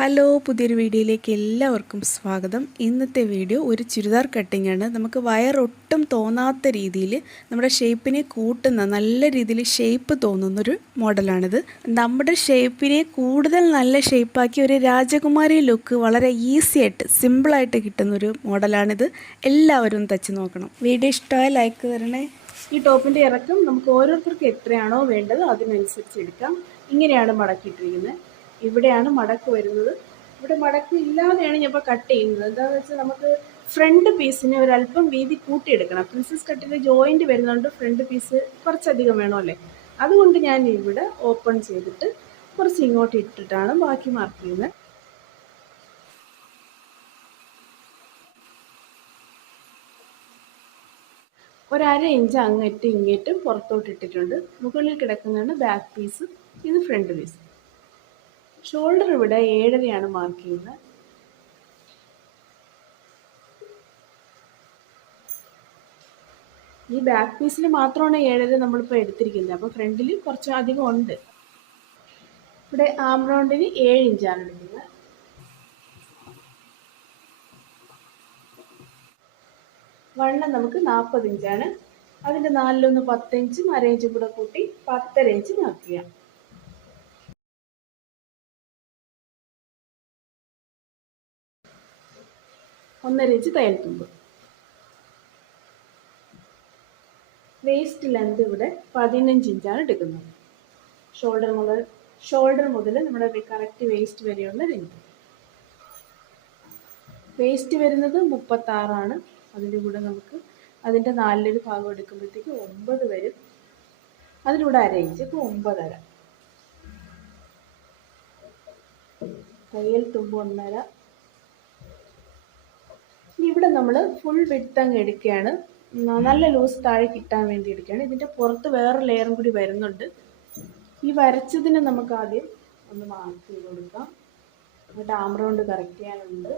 Hello പുതിയൊരു വീഡിയോയിലേക്ക് എല്ലാവർക്കും സ്വാഗതം. ഇന്നത്തെ വീഡിയോ ഒരു ചുരിദാർ കട്ടിംഗ് ആണ് നമുക്ക് വയറൊട്ടും തോന്നാത്ത രീതിയിൽ നമ്മുടെ ഷേപ്പിനെ കൂട്ടുന്ന നല്ല രീതിയിൽ ഷേപ്പ് തോന്നുന്നൊരു മോഡലാണിത്. നമ്മുടെ ഷേപ്പിനെ കൂടുതൽ നല്ല ഷേപ്പാക്കി ഒരു രാജകുമാരി ലുക്ക് വളരെ ഈസി ആയിട്ട് സിമ്പിളായിട്ട് കിട്ടുന്നൊരു മോഡലാണിത്. എല്ലാവരും തച്ച് നോക്കണം. വീഡിയോ ഇഷ്ടമായ ലൈക്ക് തരണേ. ഈ ടോപ്പിന്റെ ഇറക്കം നമുക്ക് ഓരോരുത്തർക്ക് എത്രയാണോ വേണ്ടത് അതിനനുസരിച്ച് എടുക്കാം. ഇങ്ങനെയാണ് മടക്കിയിട്ടിരിക്കുന്നത്. ഇവിടെയാണ് മടക്ക് വരുന്നത്. ഇവിടെ മടക്ക് ഇല്ലാതെയാണ് ഞാൻ ഇപ്പോൾ കട്ട് ചെയ്യുന്നത്. എന്താണെന്ന് വെച്ചാൽ നമുക്ക് ഫ്രണ്ട് പീസിന് ഒരല്പം വീതി കൂട്ടിയെടുക്കണം. പ്രിൻസസ് കട്ടിൽ ജോയിന്റ് വരുന്നതുകൊണ്ട് ഫ്രണ്ട് പീസ് കുറച്ചധികം വേണമല്ലേ? അതുകൊണ്ട് ഞാൻ ഇവിടെ ഓപ്പൺ ചെയ്തിട്ട് കുറച്ച് ഇങ്ങോട്ട് ഇട്ടിട്ടാണ് ബാക്കി മാർക്ക് ചെയ്യുന്നത്. ഒരര ഇഞ്ച് അങ്ങേറ്റ് ഇങ്ങേറ്റും പുറത്തോട്ട് ഇട്ടിട്ടുണ്ട്. മുകളിൽ കിടക്കുന്നതാണ് ബാക്ക് പീസ് ഇത് ഫ്രണ്ട് പീസ് ഷോൾഡർ ഇവിടെ ഏഴരയാണ് മാർക്ക് ചെയ്യുന്നത്. ഈ ബാക്ക് പീസിൽ മാത്രമാണ് ഏഴര നമ്മളിപ്പോൾ എടുത്തിരിക്കുന്നത്. അപ്പോൾ ഫ്രണ്ടിൽ കുറച്ച് അധികം ഉണ്ട്. ഇവിടെ ആം റൗണ്ടിന് ഏഴ് ഇഞ്ചാണ് എടുക്കുന്നത്. വണ്ണം നമുക്ക് നാൽപ്പത് ഇഞ്ചാണ് അതിന്റെ നാലിലൊന്ന് പത്തഞ്ചും അര ഇഞ്ചും കൂടെ കൂട്ടി പത്തര ഇഞ്ച് മാർക്ക് ചെയ്യാം. ഒന്നര ഇഞ്ച് തയ്യൽ തുമ്പ് വേസ്റ്റ് ലെങ്ത് ഇവിടെ പതിനഞ്ച് ഇഞ്ചാണ് എടുക്കുന്നത്. ഷോൾഡർ മുതൽ ഷോൾഡർ മുതൽ നമ്മുടെ കറക്റ്റ് വേസ്റ്റ് വരെയുള്ള ലെങ്ത്. വേസ്റ്റ് വരുന്നത് മുപ്പത്താറാണ്. അതിന്റെ കൂടെ നമുക്ക് അതിന്റെ നാലിലൊരു ഭാഗം എടുക്കുമ്പോഴത്തേക്ക് ഒമ്പത് വരും. അതിലൂടെ അര ഇഞ്ച് ഇപ്പോൾ ഒമ്പതര. തയ്യൽ തുമ്പ് ഒന്നര ഇവിടെ നമ്മൾ ഫുൾ വിട്ട് അങ്ങ് എടുക്കുകയാണ്. നല്ല ലൂസ് താഴെ കിട്ടാൻ വേണ്ടി എടുക്കുകയാണ്. ഇതിന്റെ പുറത്ത് വേറെ ലെയറും കൂടി വരുന്നുണ്ട്. ഈ വരച്ചതിന് നമുക്ക് ആദ്യം ഒന്ന് മാർക്ക് ചെയ്ത് കൊടുക്കാം. എന്നിട്ട് ആം റൗണ്ട് കറക്റ്റ് ചെയ്യാനുണ്ട്.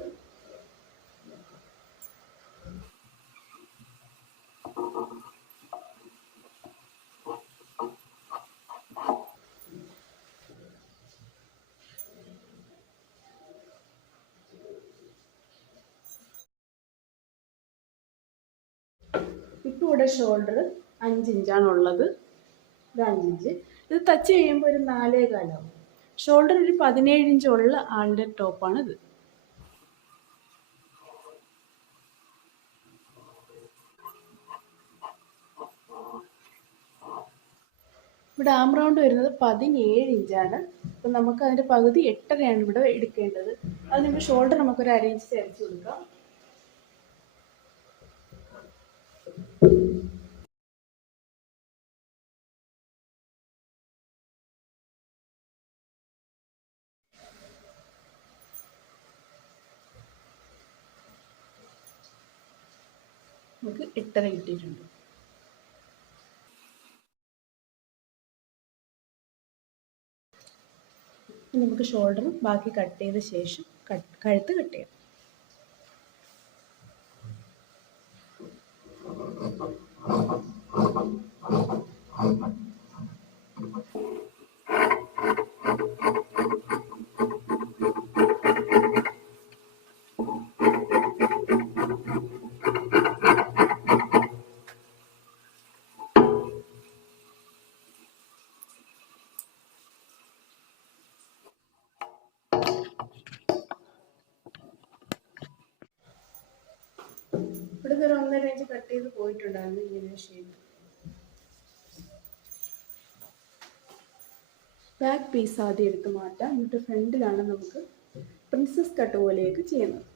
ഇപ്പോൾ ഇവിടെ ഷോൾഡർ അഞ്ച് ഇഞ്ചാണ് ഉള്ളത്. ഇത് അഞ്ചിഞ്ച് ഇത് ടച്ച് ചെയ്യുമ്പോൾ ഒരു നാലേ കാലാവും ഷോൾഡർ ഒരു പതിനേഴ് ഇഞ്ച് ഉള്ള ആളുടെ ടോപ്പാണ് ഇത്. ഇവിടെ ആം റൗണ്ട് വരുന്നത് പതിനേഴ് ഇഞ്ചാണ് അപ്പം നമുക്ക് അതിന്റെ പകുതി എട്ടരയാണ് ഇവിടെ എടുക്കേണ്ടത്. അതിന് മുമ്പ് ഷോൾഡർ നമുക്കൊരു അര ഇഞ്ച് ചരിച്ച് കൊടുക്കാം. നമുക്ക് എട്ടര കിട്ടിയിട്ടുണ്ട്. നമുക്ക് ഷോൾഡറും ബാക്കി കട്ട് ചെയ്ത ശേഷം കഴുത്ത് കട്ട് ചെയ്യാം. Thank you. പോയിട്ടുണ്ടായിരുന്നു ഇങ്ങനെ ഷേപ്പ് ബാക്ക് പീസ് ആദ്യം എടുത്ത് മാറ്റാം. എന്നിട്ട് ഫ്രണ്ടിലാണ് നമുക്ക് പ്രിൻസസ് കട്ട് പോലെയൊക്കെ ചെയ്യുന്നത്.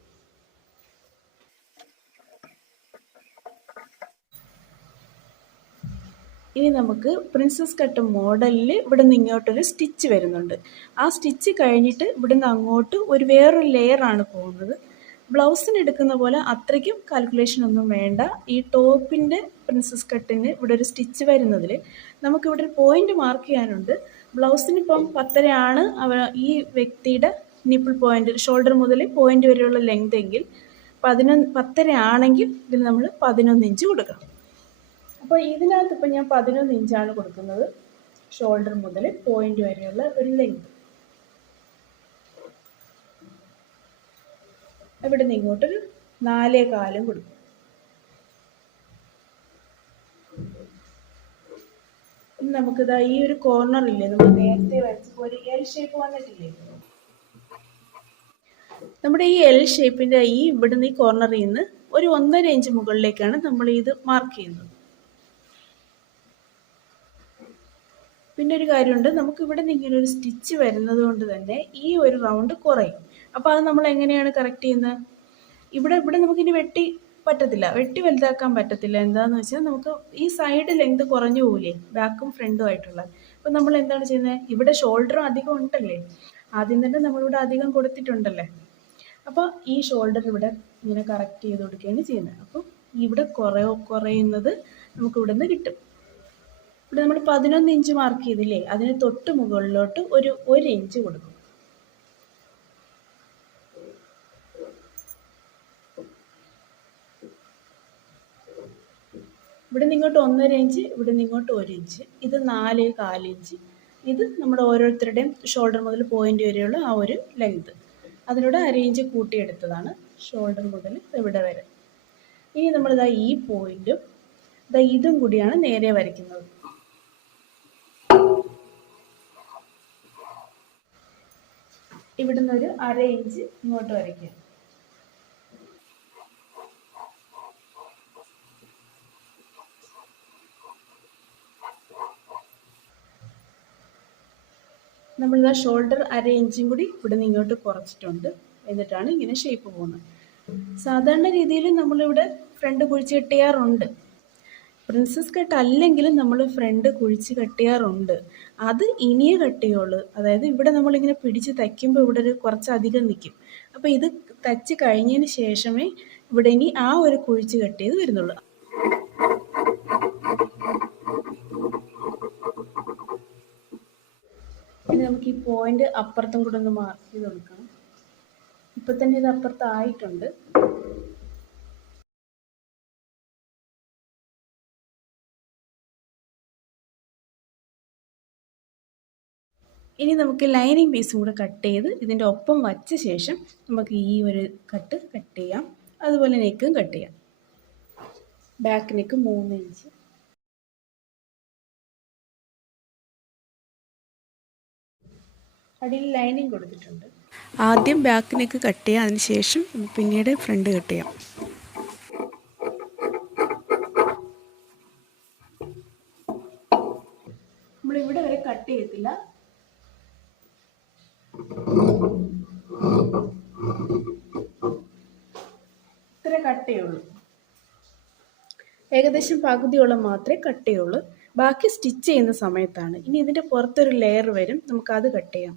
ഇനി നമുക്ക് പ്രിൻസസ് കട്ട് മോഡലിൽ ഇവിടെ നിന്ന് ഇങ്ങോട്ടൊരു സ്റ്റിച്ച് വരുന്നുണ്ട്. ആ സ്റ്റിച്ച് കഴിഞ്ഞിട്ട് ഇവിടുന്ന് അങ്ങോട്ട് ഒരു വേറൊരു ലെയറാണ് പോകുന്നത്. ബ്ലൗസിന് എടുക്കുന്ന പോലെ അത്രയ്ക്കും കാൽക്കുലേഷൻ ഒന്നും വേണ്ട. ഈ ടോപ്പിന്റെ പ്രിൻസസ് കട്ടിന് ഇവിടെ ഒരു സ്റ്റിച്ച് വരുന്നതിൽ നമുക്കിവിടെ ഒരു പോയിന്റ് മാർക്ക് ചെയ്യാനുണ്ട്. ബ്ലൗസിന് ഇപ്പം പത്തരയാണ്. അവ ഈ വ്യക്തിയുടെ നിപ്പിൾ പോയിന്റ് ഷോൾഡർ മുതൽ പോയിന്റ് വരെയുള്ള ലെങ്ത് എങ്കിൽ പതിനൊന്ന് പത്തര ആണെങ്കിൽ ഇതിൽ നമ്മൾ പതിനൊന്ന് ഇഞ്ച് കൊടുക്കണം. അപ്പോൾ ഇതിനകത്ത് ഇപ്പം ഞാൻ പതിനൊന്ന് ഇഞ്ചാണ് കൊടുക്കുന്നത്. ഷോൾഡർ മുതൽ പോയിന്റ് വരെയുള്ള ഒരു ലെങ്ത് ഇവിടെ നിന്ന് ഇങ്ങോട്ടൊരു നാലേ കാലും കൊടുക്കും. നമുക്ക് നമുക്കിതാ ഈ ഒരു കോർണർ ഇല്ലേ? നമ്മൾ നേരത്തെ വരച്ച പോലെ എൽ ഷേപ്പ് വന്നിട്ടില്ലേ? നമ്മുടെ ഈ എൽ ഷേപ്പിന്റെ ഈ ഇവിടുന്ന് ഈ കോർണറിൽ നിന്ന് ഒരു ഒന്നര ഇഞ്ച് മുകളിലേക്കാണ് നമ്മൾ ഇത് മാർക്ക് ചെയ്യുന്നത്. പിന്നെ ഒരു കാര്യമുണ്ട് നമുക്ക് ഇവിടെ നിന്ന് ഇങ്ങനെ ഒരു സ്റ്റിച്ച് വരുന്നത് കൊണ്ട് തന്നെ ഈ ഒരു റൗണ്ട് കുറയും. അപ്പോൾ അത് നമ്മൾ എങ്ങനെയാണ് കറക്റ്റ് ചെയ്യുന്നത്? ഇവിടെ ഇവിടെ നമുക്കിനി വെട്ടി പറ്റത്തില്ല. വെട്ടി വലുതാക്കാൻ പറ്റത്തില്ല. എന്താണെന്ന് വെച്ചാൽ നമുക്ക് ഈ സൈഡ് ലെങ്ത് കുറഞ്ഞു പോകില്ലേ ബാക്കും ഫ്രണ്ടും ആയിട്ടുള്ള. അപ്പോൾ നമ്മൾ എന്താണ് ചെയ്യുന്നത്? ഇവിടെ ഷോൾഡറും അധികം ഉണ്ടല്ലേ? ആദ്യം തന്നെ നമ്മളിവിടെ അധികം കൊടുത്തിട്ടുണ്ടല്ലേ? അപ്പോൾ ഈ ഷോൾഡർ ഇവിടെ ഇങ്ങനെ കറക്റ്റ് ചെയ്ത് കൊടുക്കുകയാണ് ചെയ്യുന്നത്. അപ്പോൾ ഇവിടെ കുറേ കുറയുന്നത് നമുക്ക് ഇവിടെ നിന്ന് കിട്ടും. ഇവിടെ നമ്മൾ പതിനൊന്ന് ഇഞ്ച് മാർക്ക് ചെയ്തില്ലേ? അതിന് തൊട്ട് മുകളിലോട്ട് ഒരു ഒരു ഇഞ്ച് കൊടുക്കും. ഇവിടെ നിങ്ങോട്ട് ഒന്നര ഇഞ്ച് ഇവിടെ നിങ്ങോട്ട് ഒരു ഇഞ്ച്. ഇത് നാല് കാലിഞ്ച് ഇത് നമ്മുടെ ഓരോരുത്തരുടെയും ഷോൾഡർ മുതൽ പോയിന്റ് വരെയുള്ള ആ ഒരു ലെങ്ത് അതിനോട് അര ഇഞ്ച് കൂട്ടിയെടുത്തതാണ് ഷോൾഡർ മുതൽ ഇവിടെ വരെ. ഇനി നമ്മളിതാ ഈ പോയിന്റും ഇതാ ഇതും കൂടിയാണ് നേരെ വരയ്ക്കുന്നത്. ഇവിടുന്ന് ഒരു അര ഇഞ്ച് ഇങ്ങോട്ട് വരയ്ക്കുക. നമ്മളിതാ ഷോൾഡർ അര ഇഞ്ചും കൂടി ഇവിടെ നിന്ന് ഇങ്ങോട്ട് കുറച്ചിട്ടുണ്ട്. എന്നിട്ടാണ് ഇങ്ങനെ ഷേപ്പ് പോകുന്നത്. സാധാരണ രീതിയിൽ നമ്മളിവിടെ ഫ്രണ്ട് കുഴിച്ച് കെട്ടിയാറുണ്ട്. പ്രിൻസസ് കട്ട് അല്ലെങ്കിലും നമ്മൾ ഫ്രണ്ട് കുഴിച്ച് കെട്ടിയാറുണ്ട്. അത് ഇനിയേ കട്ടിയുള്ളൂ അതായത് ഇവിടെ നമ്മളിങ്ങനെ പിടിച്ച് തയ്ക്കുമ്പോൾ ഇവിടെ ഒരു കുറച്ചധികം നിൽക്കും അപ്പോൾ ഇത് തച്ച് കഴിഞ്ഞതിന് ശേഷമേ ഇവിടെ ഇനി ആ ഒരു കുഴിച്ച് കെട്ടിയത് വരുന്നുള്ളൂ. ഇനി നമുക്ക് ഈ പോയിന്റ് അപ്പുറത്തും കൂടെ ഒന്ന് മാർക്ക് ചെയ്ത് കൊടുക്കണം. ഇപ്പൊ തന്നെ ഇത് അപ്പുറത്തായിട്ടുണ്ട്. ഇനി നമുക്ക് ലൈനിങ് പീസും കൂടെ കട്ട് ചെയ്ത് ഇതിന്റെ ഒപ്പം വച്ച ശേഷം നമുക്ക് ഈ ഒരു കട്ട് കട്ട് ചെയ്യാം. അതുപോലെ നെക്കും കട്ട് ചെയ്യാം. ബാക്ക് നെക്ക് മൂന്ന് ഇഞ്ച് അടിയിൽ ലൈനിങ് കൊടുത്തിട്ടുണ്ട്. ആദ്യം ബാക്ക് നെക്ക് കട്ട് ചെയ്യാം അതിന് ശേഷം പിന്നീട് ഫ്രണ്ട് കട്ട് ചെയ്യാം. നമ്മൾ ഇവിടെ വരെ കട്ട് ചെയ്യത്തില്ല. ഇത്ര കട്ട് ചെയ്യുള്ളൂ ഏകദേശം പകുതിയോളം മാത്രമേ കട്ട് ചെയ്യുള്ളൂ ബാക്കി സ്റ്റിച്ച് ചെയ്യുന്ന സമയത്താണ്. ഇനി ഇതിന്റെ പുറത്തൊരു ലെയർ വരും. നമുക്കത് കട്ട് ചെയ്യാം.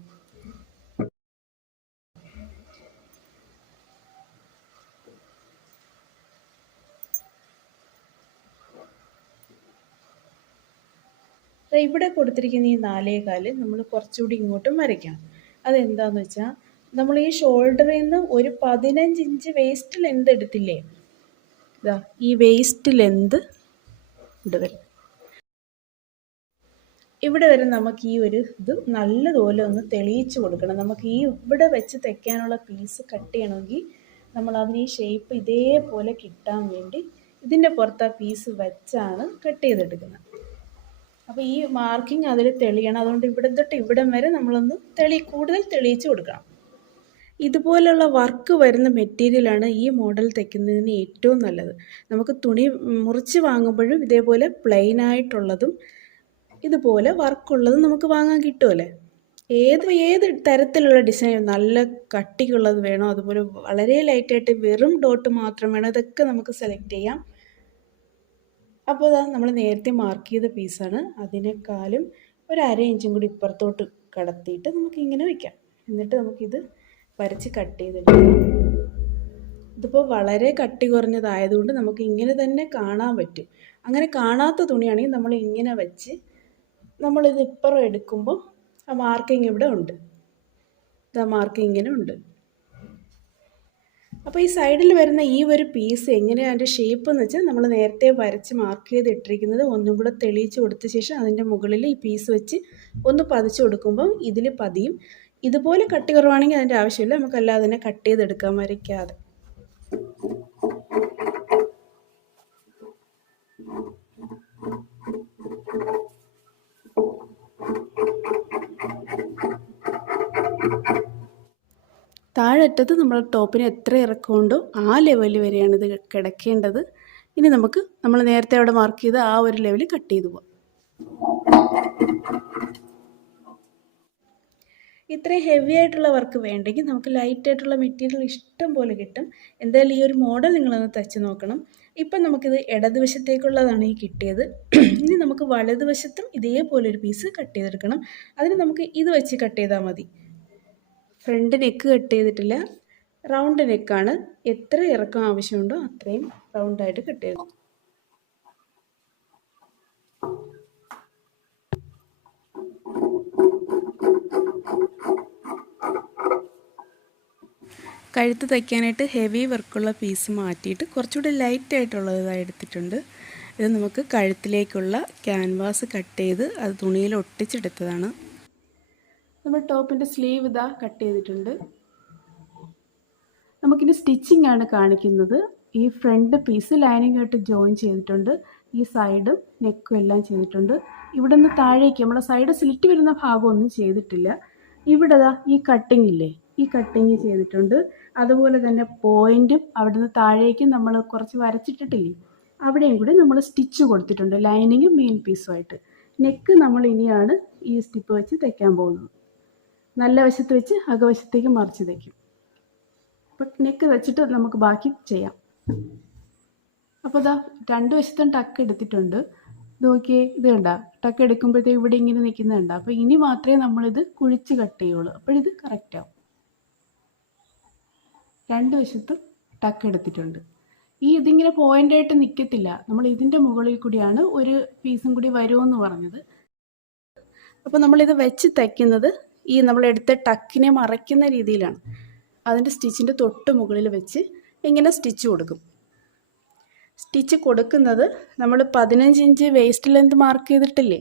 ഇവിടെ കൊടുത്തിരിക്കുന്ന ഈ നാലേകാൽ നമ്മൾ കുറച്ചുകൂടി ഇങ്ങോട്ടും വരയ്ക്കണം അതെന്താന്ന് വെച്ചാൽ നമ്മൾ ഈ ഷോൾഡറിൽ നിന്ന് ഒരു പതിനഞ്ച് ഇഞ്ച് വേസ്റ്റ് ലെന്ത് എടുത്തില്ലേ? ഇതാ ഈ വേസ്റ്റ് ലെന്ത് ഇവിടെ ഇവിടെ വരെ നമുക്ക് ഈ ഒരു ഇത് നല്ലതുപോലെ ഒന്ന് തെളിയിച്ച് കൊടുക്കണം. നമുക്ക് ഈ ഇവിടെ വെച്ച് തെക്കാനുള്ള പീസ് കട്ട് ചെയ്യണമെങ്കിൽ നമ്മൾ അതിന് ഈ ഷേപ്പ് ഇതേപോലെ കിട്ടാൻ വേണ്ടി ഇതിന്റെ പുറത്ത് ആ പീസ് വെച്ചാണ് കട്ട് ചെയ്തെടുക്കുന്നത്. അപ്പോൾ ഈ മാർക്കിംഗ് അതിൽ തെളിയണം. അതുകൊണ്ട് ഇവിടെ തൊട്ട് ഇവിടം വരെ നമ്മളൊന്ന് തെളി കൂടുതൽ തെളിയിച്ച് കൊടുക്കണം. ഇതുപോലുള്ള വർക്ക് വരുന്ന മെറ്റീരിയലാണ് ഈ മോഡൽ തയ്ക്കുന്നതിന് ഏറ്റവും നല്ലത്. നമുക്ക് തുണി മുറിച്ച് വാങ്ങുമ്പോഴും ഇതേപോലെ പ്ലെയിൻ ആയിട്ടുള്ളതും ഇതുപോലെ വർക്കുള്ളതും നമുക്ക് വാങ്ങാൻ കിട്ടുമല്ലേ ഏത് ഏത് തരത്തിലുള്ള ഡിസൈൻ നല്ല കട്ടിക്കുള്ളത് വേണോ അതുപോലെ വളരെ ലൈറ്റായിട്ട് വെറും ഡോട്ട് മാത്രം വേണോ ഇതൊക്കെ നമുക്ക് സെലക്ട് ചെയ്യാം. അപ്പോൾ അത് നമ്മൾ നേരത്തെ മാർക്ക് ചെയ്ത പീസാണ് അതിനേക്കാളും ഒരു അര ഇഞ്ചും കൂടി ഇപ്പുറത്തോട്ട് കടത്തിയിട്ട് നമുക്ക് ഇങ്ങനെ വയ്ക്കാം എന്നിട്ട് നമുക്കിത് വരച്ച് കട്ട് ചെയ്തെടുക്കാം. ഇതിപ്പോൾ വളരെ കട്ടി കുറഞ്ഞതായതുകൊണ്ട് നമുക്ക് ഇങ്ങനെ തന്നെ കാണാൻ പറ്റും. അങ്ങനെ കാണാത്ത തുണിയാണെങ്കിൽ നമ്മൾ ഇങ്ങനെ വെച്ച് നമ്മളിത് ഇപ്പുറം എടുക്കുമ്പോൾ ആ മാർക്കിംഗ് ഇവിടെ ഉണ്ട്. ആ മാർക്കിംഗ് ഇങ്ങനെ ഉണ്ട്. അപ്പോൾ ഈ സൈഡിൽ വരുന്ന ഈ ഒരു പീസ് എങ്ങനെയാണ് അതിന്റെ ഷേപ്പ് എന്ന് വെച്ചാൽ നമ്മൾ നേരത്തെ വരച്ച് മാർക്ക് ചെയ്ത് ഇട്ടിരിക്കുന്നത് ഒന്നും കൂടെ തെളിയിച്ച് കൊടുത്ത ശേഷം അതിന്റെ മുകളിൽ ഈ പീസ് വെച്ച് ഒന്ന് പതിച്ചു കൊടുക്കുമ്പോൾ ഇതിൽ പതിയും. ഇതുപോലെ കട്ടി കുറവാണെങ്കിൽ അതിന്റെ ആവശ്യമില്ല. നമുക്കല്ലാതെ തന്നെ കട്ട് ചെയ്തെടുക്കാൻ വരയ്ക്കാതെ. താഴറ്റത്ത് നമ്മൾ ടോപ്പിന് എത്ര ഇറക്കമുണ്ടോ ആ ലെവൽ വരെയാണ് ഇത് കിടക്കേണ്ടത്. ഇനി നമുക്ക് നമ്മൾ നേരത്തെ അവിടെ മാർക്ക് ചെയ്ത് ആ ഒരു ലെവൽ കട്ട് ചെയ്ത് പോവാം. ഇത്രയും ഹെവി ആയിട്ടുള്ള വർക്ക് വേണ്ടെങ്കിൽ നമുക്ക് ലൈറ്റ് ആയിട്ടുള്ള മെറ്റീരിയൽ ഇഷ്ടം പോലെ കിട്ടും. എന്തായാലും ഈ ഒരു മോഡൽ നിങ്ങളൊന്ന് തച്ച് നോക്കണം. ഇപ്പം നമുക്കിത് ഇടതുവശത്തേക്കുള്ളതാണ് ഈ കിട്ടിയത്. ഇനി നമുക്ക് വലതുവശത്തും ഇതേപോലെ ഒരു പീസ് കട്ട് ചെയ്തെടുക്കണം. അതിന് നമുക്ക് ഇത് വെച്ച് കട്ട് ചെയ്താൽ മതി. ഫ്രണ്ട് നെക്ക് കട്ട് ചെയ്തിട്ടില്ല. റൗണ്ട് നെക്കാണ്. എത്ര ഇറക്കം ആവശ്യമുണ്ടോ അത്രയും റൗണ്ടായിട്ട് കട്ട് ചെയ്തു. കഴുത്ത് തയ്ക്കാനായിട്ട് ഹെവി വർക്കുള്ള പീസ് മാറ്റിയിട്ട് കുറച്ചുകൂടി ലൈറ്റ് ആയിട്ടുള്ളതായി എടുത്തിട്ടുണ്ട്. ഇത് നമുക്ക് കഴുത്തിലേക്കുള്ള ക്യാൻവാസ് കട്ട് ചെയ്ത് അത് തുണിയിൽ ഒട്ടിച്ചെടുത്തതാണ്. നമ്മൾ ടോപ്പിന്റെ സ്ലീവ് ഇതാ കട്ട് ചെയ്തിട്ടുണ്ട്. നമുക്കിനി സ്റ്റിച്ചിങ് ആണ് കാണിക്കുന്നത്. ഈ ഫ്രണ്ട് പീസ് ലൈനിങ് ആയിട്ട് ജോയിൻ ചെയ്തിട്ടുണ്ട്. ഈ സൈഡും നെക്കും എല്ലാം ചെയ്തിട്ടുണ്ട്. ഇവിടെ നിന്ന് താഴേക്ക് നമ്മുടെ സൈഡ് സ്ലിറ്റ് വരുന്ന ഭാഗമൊന്നും ചെയ്തിട്ടില്ല. ഇവിടെ ഈ കട്ടിംഗ് ഇല്ലേ? ഈ കട്ടിങ് ചെയ്തിട്ടുണ്ട്. അതുപോലെ തന്നെ പോയിന്റും അവിടെ നിന്ന് താഴേക്കും നമ്മൾ കുറച്ച് വരച്ചിട്ടിട്ടില്ലേ? അവിടെയും കൂടി നമ്മൾ സ്റ്റിച്ച് കൊടുത്തിട്ടുണ്ട്. ലൈനിങ്ങും മെയിൻ പീസുമായിട്ട് നെക്ക് നമ്മൾ ഇനിയാണ് ഈ സ്റ്റിപ്പ് വെച്ച് തയ്ക്കാൻ പോകുന്നത്. നല്ല വശത്ത് വെച്ച് അകവശത്തേക്ക് മറിച്ച് തയ്ക്കും അപ്പം നെക്ക് വെച്ചിട്ട് നമുക്ക് ബാക്കി ചെയ്യാം. അപ്പോൾ ഇതാ രണ്ട് വശത്തും ടക്ക് എടുത്തിട്ടുണ്ട്. നോക്കിയേ ഇത് കണ്ട? ടക്ക് എടുക്കുമ്പോഴത്തേക്ക് ഇവിടെ ഇങ്ങനെ നിൽക്കുന്നുണ്ട്. അപ്പോൾ ഇനി മാത്രമേ നമ്മളിത് കുഴിച്ച് കട്ട് ചെയ്യുള്ളൂ. അപ്പോഴിത് കറക്റ്റ് ആവും. രണ്ട് വശത്തും ടക്ക് എടുത്തിട്ടുണ്ട്. ഈ ഇതിങ്ങനെ പോയിന്റ് ആയിട്ട് നിൽക്കത്തില്ല നമ്മൾ ഇതിന്റെ മുകളിൽ കൂടിയാണ് ഒരു പീസും കൂടി വരുമെന്ന് പറഞ്ഞത്. അപ്പോൾ നമ്മളിത് വെച്ച് തയ്ക്കുന്നത് ഈ നമ്മളെടുത്ത ടക്കിനെ മറയ്ക്കുന്ന രീതിയിലാണ്. അതിന്റെ സ്റ്റിച്ചിന്റെ തൊട്ട് മുകളിൽ വെച്ച് ഇങ്ങനെ സ്റ്റിച്ച് കൊടുക്കും. സ്റ്റിച്ച് കൊടുക്കുന്നത് നമ്മൾ പതിനഞ്ച് ഇഞ്ച് വേസ്റ്റ് ലെന്ത് മാർക്ക് ചെയ്തിട്ടില്ലേ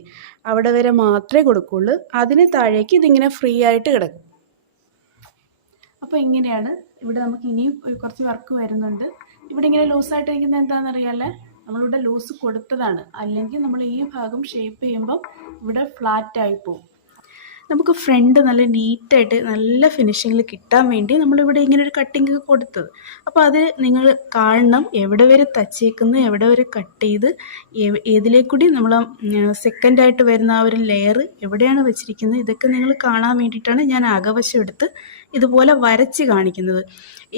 അവിടെ വരെ മാത്രമേ കൊടുക്കുള്ളൂ. അതിന് താഴേക്ക് ഇതിങ്ങനെ ഫ്രീ ആയിട്ട് കിടക്കും. അപ്പോൾ ഇങ്ങനെയാണ് ഇവിടെ നമുക്ക് ഇനിയും കുറച്ച് വർക്ക് വരുന്നുണ്ട്. ഇവിടെ ഇങ്ങനെ ലൂസായിട്ട് ഇരിക്കുന്നത് എന്താണെന്ന് അറിയാമല്ലേ നമ്മളിവിടെ ലൂസ് കൊടുത്തതാണ്. അല്ലെങ്കിൽ നമ്മൾ ഈ ഭാഗം ഷേപ്പ് ചെയ്യുമ്പം ഇവിടെ ഫ്ലാറ്റ് ആയി പോകും നമുക്ക് ഫ്രണ്ട് നല്ല നീറ്റായിട്ട് നല്ല ഫിനിഷിങ്ങിൽ കിട്ടാൻ വേണ്ടി നമ്മളിവിടെ ഇങ്ങനെ ഒരു കട്ടിങ് കൊടുത്തത്. അപ്പോൾ അത് നിങ്ങൾ കാണണം എവിടെ വരെ തച്ചേക്കുന്നു എവിടെ വരെ കട്ട് ചെയ്ത് ഏതിലേക്കൂടി നമ്മൾ സെക്കൻഡായിട്ട് വരുന്ന ആ ഒരു ലെയർ എവിടെയാണ് വെച്ചിരിക്കുന്നത് ഇതൊക്കെ നിങ്ങൾ കാണാൻ വേണ്ടിയിട്ടാണ് ഞാൻ അകവശം എടുത്ത് ഇതുപോലെ വരച്ച് കാണിക്കുന്നത്.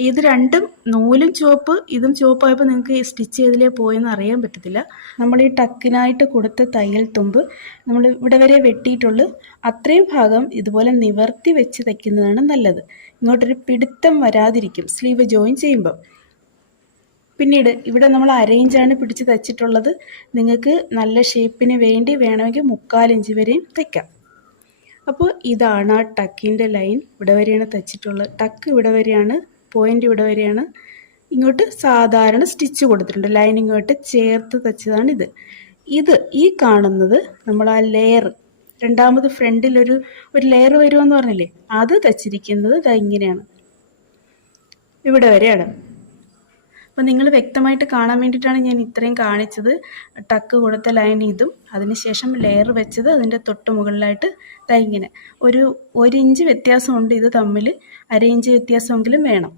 ഇത് രണ്ടും നൂലും ചുവപ്പ് ഇതും ചുവപ്പായപ്പോൾ നിങ്ങൾക്ക് സ്റ്റിച്ച് ചെയ്തിലേ പോയെന്ന് അറിയാൻ പറ്റത്തില്ല. നമ്മൾ ഈ ടക്കിനായിട്ട് കൊടുത്ത തയ്യൽ തുമ്പ് നമ്മൾ ഇവിടെ വരെ വെട്ടിയിട്ടുള്ളൂ. അത്രയും ഭാഗം ഇതുപോലെ നിവർത്തി വെച്ച് തയ്ക്കുന്നതാണ് നല്ലത്. ഇങ്ങോട്ടൊരു പിടുത്തം വരാതിരിക്കും. സ്ലീവ് ജോയിൻ ചെയ്യുമ്പം. പിന്നീട് ഇവിടെ നമ്മൾ അരയിഞ്ചാണ് പിടിച്ച് തയ്ച്ചിട്ടുള്ളത്. നിങ്ങൾക്ക് നല്ല ഷേപ്പിന് വേണ്ടി വേണമെങ്കിൽ മുക്കാലിഞ്ച് വരെയും തയ്ക്കാം. അപ്പോൾ ഇതാണ് ആ ടക്കിന്റെ ലൈൻ ഇവിടെ വരെയാണ് തയ്ച്ചിട്ടുള്ളത്. ടക്ക് ഇവിടെ വരെയാണ് പോയിന്റ് ഇവിടെ വരെയാണ്. ഇങ്ങോട്ട് സാധാരണ സ്റ്റിച്ച് കൊടുത്തിട്ടുണ്ട്. ലൈനിങ്ങോട്ട് ചേർത്ത് തച്ചതാണ് ഇത്. ഇത് ഈ കാണുന്നത് നമ്മൾ ആ ലെയർ രണ്ടാമത് ഫ്രണ്ടിൽ ഒരു ഒരു ലെയർ വരുമെന്ന് പറഞ്ഞില്ലേ? അത് തച്ചിരിക്കുന്നത് ദാ ഇങ്ങനെയാണ്. ഇവിടെ വരെയാണ്. അപ്പോൾ നിങ്ങൾ വ്യക്തമായിട്ട് കാണാൻ വേണ്ടിയിട്ടാണ് ഞാൻ ഇത്രയും കാണിച്ചത്. ടക്ക് കൊടുത്ത ലൈൻ ഇതും അതിനുശേഷം ലെയർ വെച്ചത് അതിന്റെ തൊട്ട് മുകളിലായിട്ട് ദാ ഒരു ഒരു ഇഞ്ച് വ്യത്യാസമുണ്ട് ഇത് തമ്മിൽ അര ഇഞ്ച് വ്യത്യാസമെങ്കിലും വേണം.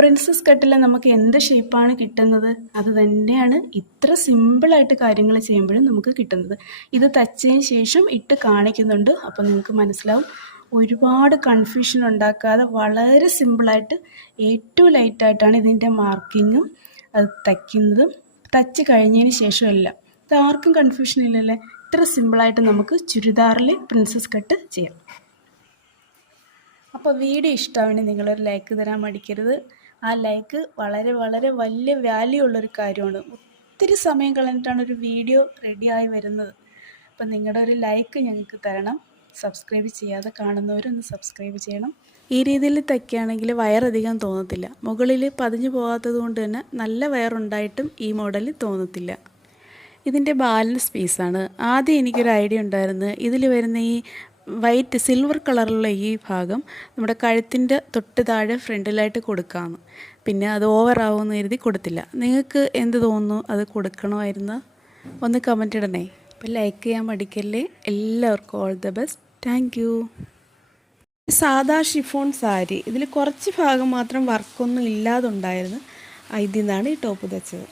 പ്രിൻസസ് കട്ടിൽ നമുക്ക് എന്ത് ഷേപ്പാണ് കിട്ടുന്നത്? അത് തന്നെയാണ് ഇത്ര സിമ്പിളായിട്ട് കാര്യങ്ങൾ ചെയ്യുമ്പോഴും നമുക്ക് കിട്ടുന്നത്. ഇത് തച്ചതിന് ശേഷം ഇട്ട് കാണിക്കുന്നുണ്ട്. അപ്പോൾ നിങ്ങൾക്ക് മനസ്സിലാവും. ഒരുപാട് കൺഫ്യൂഷൻ ഉണ്ടാക്കാതെ വളരെ സിമ്പിളായിട്ട് ഏറ്റവും ലൈറ്റായിട്ടാണ് ഇതിന്റെ മാർക്കിങ്ങും അത് തയ്ക്കുന്നതും. തച്ച് കഴിഞ്ഞതിന് ശേഷം എല്ലാം ഇത് ആർക്കും കൺഫ്യൂഷൻ ഇല്ലല്ലേ? ഇത്ര സിമ്പിളായിട്ട് നമുക്ക് ചുരിദാറിൽ പ്രിൻസസ് കട്ട് ചെയ്യാം. അപ്പോൾ വീഡിയോ ഇഷ്ടമാണെങ്കിൽ നിങ്ങളൊരു ലൈക്ക് തരാൻ മടിക്കരുത്. ആ ലൈക്ക് വളരെ വളരെ വലിയ വാല്യൂ ഉള്ളൊരു കാര്യമാണ്. ഒത്തിരി സമയം കളഞ്ഞിട്ടാണ് ഒരു വീഡിയോ റെഡിയായി വരുന്നത്. അപ്പം നിങ്ങളുടെ ഒരു ലൈക്ക് ഞങ്ങൾക്ക് തരണം. സബ്സ്ക്രൈബ് ചെയ്യാതെ കാണുന്നവരൊന്ന് സബ്സ്ക്രൈബ് ചെയ്യണം. ഈ രീതിയിൽ തയ്ക്കുകയാണെങ്കിൽ വയറധികം തോന്നത്തില്ല. മുകളിൽ പതിഞ്ഞു പോകാത്തത് കൊണ്ട് തന്നെ നല്ല വയറുണ്ടായിട്ടും ഈ മോഡൽ തോന്നത്തില്ല. ഇതിന്റെ ബാലൻസ് പീസാണ് ആദ്യം എനിക്കൊരു ഐഡിയ ഉണ്ടായിരുന്നു. ഇതിൽ വരുന്ന ഈ വൈറ്റ് സിൽവർ കളറിലുള്ള ഈ ഭാഗം നമ്മുടെ കഴുത്തിന്റെ തൊട്ട് താഴെ ഫ്രണ്ടിലായിട്ട് കൊടുക്കാമെന്ന് പിന്നെ അത് ഓവറാവുമെന്ന് കരുതി കൊടുത്തില്ല. നിങ്ങൾക്ക് എന്ത് തോന്നുന്നു അത് കൊടുക്കണമായിരുന്നു? ഒന്ന് കമന്റ് ഇടണേ. അപ്പോൾ ലൈക്ക് ചെയ്യാൻ മടിക്കല്ലേ? എല്ലാവർക്കും all the best thank you സാദാ ഷിഫോൺ സാരി. ഇതിൽ കുറച്ച് ഭാഗം മാത്രം വർക്കൊന്നും ഇല്ലാതുണ്ടായിരുന്നു. ഇതിൽ നിന്നാണ് ഈ ടോപ്പ് തച്ചത്.